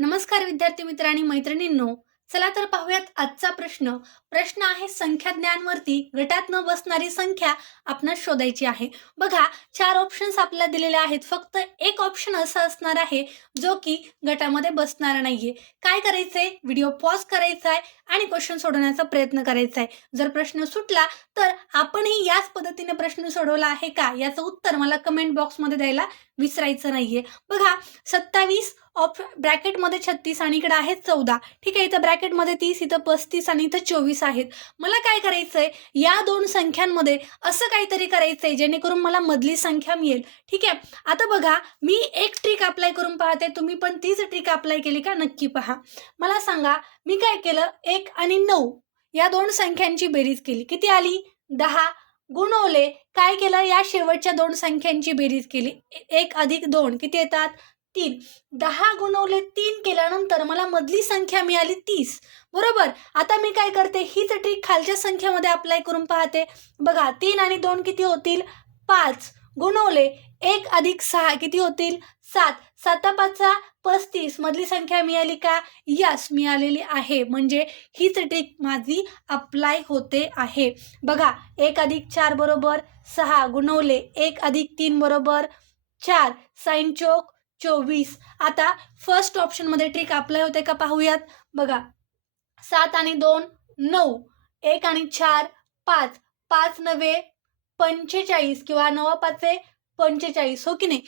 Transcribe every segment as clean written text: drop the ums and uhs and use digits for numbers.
नमस्कार विद्यार्थी मित्र आणि मैत्रिणींनो. चला तर पाहूयात आजचा प्रश्न. प्रश्न आहे संख्या ज्ञानवरती गटात न बसणारी संख्या आपणास शोधायची आहे. बघा, 4 ऑप्शन्स आपल्याला दिलेले आहेत. फक्त एक ऑप्शन असा असणार आहे जो की गटामध्ये बसणार नाहीये. काय करायचंय? व्हिडिओ पॉज करायचा आहे आणि क्वेश्चन सोडवण्याचा प्रयत्न करायचा आहे. जर प्रश्न सुटला तर आपणही याच पद्धतीने प्रश्न सोडवला आहे का याचं उत्तर मला कमेंट बॉक्समध्ये द्यायला विसरायचं नाहीये. बघा, 27 ब्रॅकेटमध्ये 36 आणि इकडे आहे 14. ठीक आहे, इथं ब्रॅकेटमध्ये 30, इथं 35 आणि इथं 24 आहेत. मला काय करायचंय, या दोन संख्यांमध्ये असं काहीतरी करायचंय जेणेकरून मला मधली संख्या मिळेल. ठीक आहे, आता बघा, मी एक ट्रिक अप्लाय करून पाहते. तुम्ही पण तीच ट्रिक अप्लाय केली का नक्की पहा. मला सांगा, मी काय केलं, 1 आणि 9 या दोन संख्यांची बेरीज केली. किती आली? 10. गुणवले काय केलं, या शेवटच्या दोन संख्यांची बेरीज केली. 1 अधिक 2 किती येतात? 3. 10 गुणवले 3 केल्यानंतर मला मधली संख्या मिळाली 30. बरोबर. आता मी काय करते, हीच ट्रिक खालच्या संख्येमध्ये अप्लाय करून पाहते. बघा, 3 आणि 2 किती होतील? 5. गुणवले 1 अधिक 6 किती होतील? 7. 7 5 35. मधली संख्या मिळाली का? यस, मिळालेली आहे. म्हणजे हीच ट्रिक माझी अप्लाय होते आहे. बघा, 1 अधिक 4 बरोबर 6. गुणवले 1 अधिक 3 बरोबर 4. साइन चौक 24. आता फर्स्ट ऑप्शनमध्ये ट्रिक अप्लाय होते का पाहूयात. बघा, 7 आणि 2 9, 1 आणि 4 5, 5 9 45 किंवा 9 5 45. हो की नाही?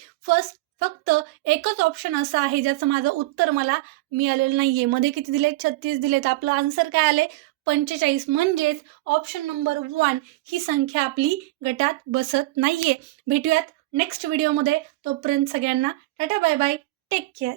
फक्त एकच ऑप्शन असा आहे ज्याचं माझं उत्तर मला मिळालेलं नाहीये. मध्ये किती दिलेत? 36 दिलेत. आपलं आन्सर काय आले? 45. म्हणजेच ऑप्शन नंबर 1 ही संख्या आपली गटात बसत नाहीये. भेटूयात नेक्स्ट व्हिडिओमध्ये. तोपर्यंत सगळ्यांना tata bye bye. Take care.